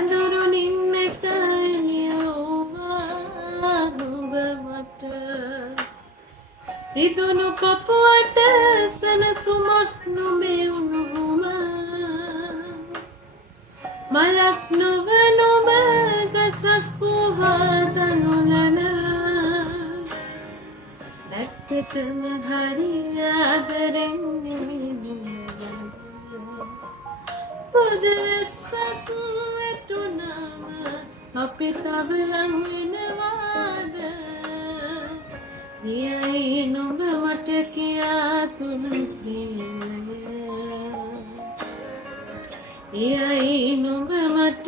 අඳුරු නින්නක නියෝවා නුඹ මට ඉදුණු පපුවට සනසුමක් නුඹේ උණුහුම මලක් නොව නුඹ ගසක් වූවා දනුලන ඇත්තටම හරි ආදරෙන් පුදවැස්සක් වැටුනම අපි තවලන් වෙනවාද සියයි නුඹ මට කියා තුන් ප්‍රියය එයයි නුඹ මට